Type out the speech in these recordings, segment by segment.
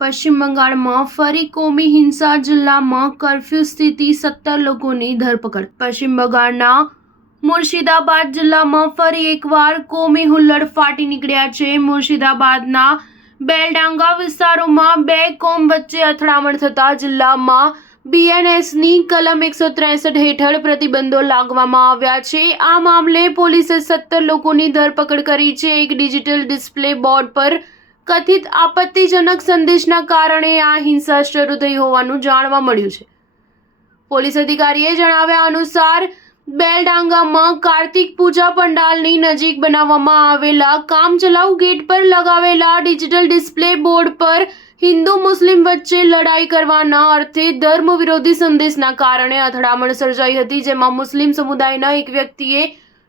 પશ્ચિમ બંગાળમાં ફરી કોમી હિંસા, જિલ્લામાં કર્ફ્યુ સ્થિતિ, 17 લોકોની ધરપકડ. પશ્ચિમ બંગાળના મુર્શિદાબાદ જિલ્લામાં ફરી એકવાર કોમી હુલ્લડ ફાટી નીકળ્યા છે. મુર્શિદાબાદના બેલડાંગા વિસ્તારોમાં બે કોમ વચ્ચે અથડામણ થતા જિલ્લામાં બીએનએસની કલમ 163 હેઠળ પ્રતિબંધો લાગવામાં આવ્યા છે. આ મામલે પોલીસે 17 લોકોની ધરપકડ કરી છે. એક ડિજિટલ ડિસ્પ્લે બોર્ડ પર કથિત આપત્તિજનક સંદેશના કારણે આ હિંસા શરૂ થઈ હોવાનું જાણવા મળ્યું છે. પોલીસ અધિકારીએ જણાવ્યા અનુસાર બેલડાંગામાં કાર્તિક પૂજા પંડાલની નજીક બનાવવામાં આવેલા કામચલાઉ ગેટ પર લગાવેલા ડિજિટલ ડિસ્પ્લે બોર્ડ પર હિન્દુ મુસ્લિમ વચ્ચે લડાઈ કરવાના અર્થે ધર્મ વિરોધી સંદેશના કારણે અથડામણ સર્જાઈ હતી, જેમાં મુસ્લિમ સમુદાયના એક વ્યક્તિએ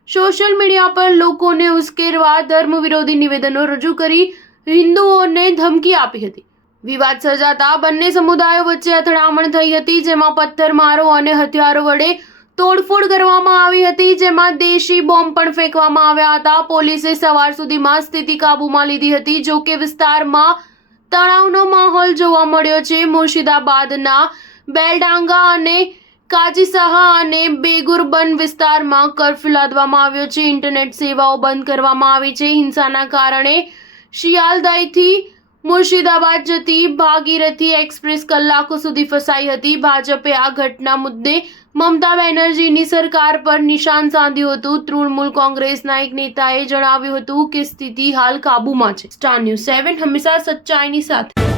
સોશિયલ મીડિયા પર લોકોને ઉશ્કેરવા ધર્મ વિરોધી નિવેદનો રજૂ કરી હિન્દુઓને ધમકી આપી હતી. વિવાદ સર્જાતા બંને સમુદાયો વચ્ચે અથડામણ થઈ હતી, જેમાં પથ્થરમારો અને હથિયારો વડે તોડફોડ કરવામાં આવી હતી, જેમાં દેશી બોમ્બ પણ ફેંકવામાં આવ્યા હતા. પોલીસે સવાર સુધીમાં સ્થિતિ કાબૂમાં લીધી હતી. જો કે વિસ્તારમાં તણાવનો માહોલ જોવા મળ્યો છે. મુર્શિદાબાદના બેલડાંગા અને કાજીસાહા અને બેગુરબન વિસ્તારમાં કર્ફ્યુ લાદવામાં આવ્યો છે. ઇન્ટરનેટ સેવાઓ બંધ કરવામાં આવી છે. હિંસાના કારણે શિયાલદાઈથી મુર્શિદાબાદ જતી ભાગીરથી એક્સપ્રેસ કલાકો સુધી ફસાઈ હતી. ભાજપે આ ઘટના મુદ્દે મમતા બેનર્જીની સરકાર પર નિશાન સાધ્યું હતું. તૃણમૂલ કોંગ્રેસના એક નેતાએ જણાવ્યું હતું કે સ્થિતિ હાલ કાબૂમાં છે. સ્ટાર ન્યૂઝ 7 હંમેશા સચ્ચાઈની સાથે.